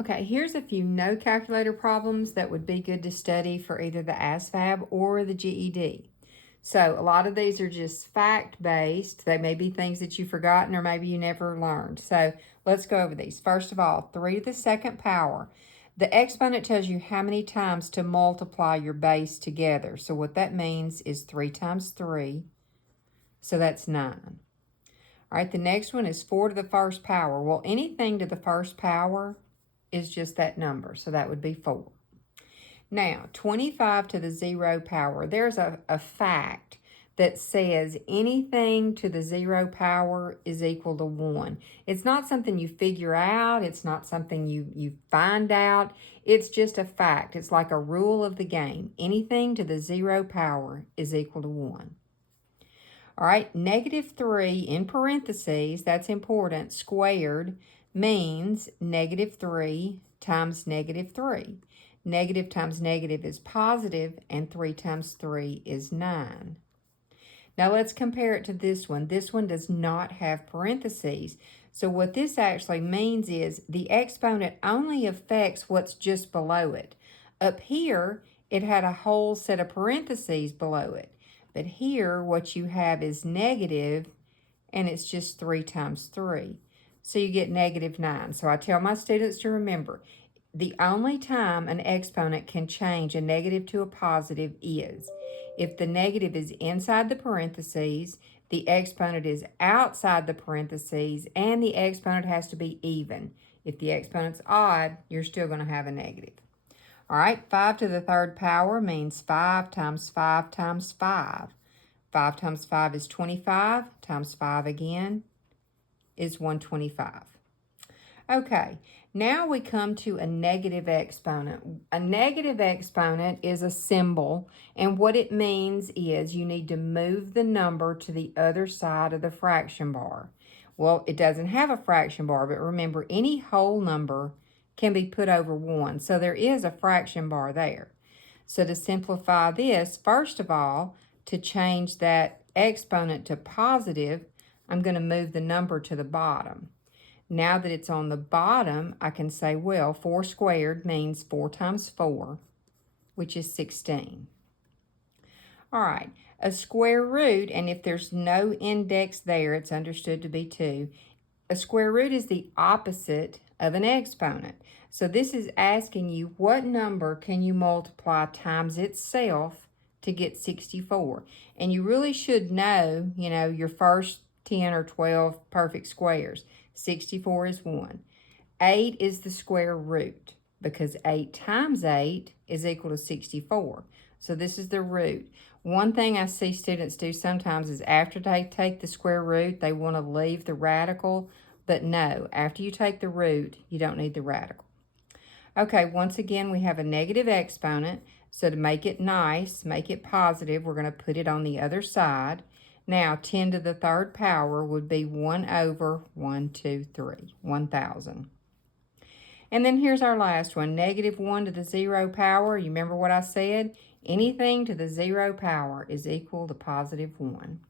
Okay, here's a few no calculator problems that would be good to study for either the ASVAB or the GED. So a lot of these are just fact-based. They may be things that you've forgotten or maybe you never learned. So let's go over these. First of all, 3 to the second power. The exponent tells you how many times to multiply your base together. So what that means is 3 times 3. So that's 9. All right, the next one is 4 to the first power. Well, anything to the first power is just that number, so that would be 4. Now, 25 to the 0 power. There's a fact that says anything to the 0 power is equal to 1. It's not something you figure out. It's not something you find out. It's just a fact. It's like a rule of the game. Anything to the 0 power is equal to 1. All right, -3 in parentheses, that's important, squared means -3 times -3. Negative times negative is positive, and 3 times 3 is 9. Now let's compare it to this one. This one does not have parentheses. So what this actually means is the exponent only affects what's just below it. Up here, it had a whole set of parentheses below it. But here, what you have is negative, and it's just 3 times 3. So you get -9. So I tell my students to remember, the only time an exponent can change a negative to a positive is if the negative is inside the parentheses, the exponent is outside the parentheses, and the exponent has to be even. If the exponent's odd, you're still going to have a negative. All right, 5 to the third power means 5 times 5 times 5. 5 times 5 is 25, times 5 again is 125. Okay, now we come to a negative exponent. A negative exponent is a symbol, and what it means is you need to move the number to the other side of the fraction bar. Well, it doesn't have a fraction bar, but remember, any whole number can be put over 1, so there is a fraction bar there. So to simplify this, first of all, to change that exponent to positive, I'm going to move the number to the bottom. Now that it's on the bottom, I can say, well, 4 squared means 4 times 4, which is 16. All right, a square root, and if there's no index there, it's understood to be 2. A square root is the opposite of an exponent. So this is asking you what number can you multiply times itself to get 64. And you really should know, your first 10 or 12 perfect squares. 64 is 1. 8 is the square root because 8 times 8 is equal to 64. So this is the root. One thing I see students do sometimes is after they take the square root, they want to leave the radical. But no, after you take the root, you don't need the radical. Okay, once again, we have a negative exponent. So to make it nice, make it positive, we're going to put it on the other side. Now, 10 to the third power would be 1 over 1,000. And then here's our last one, -1 to the 0 power. You remember what I said? Anything to the 0 power is equal to +1.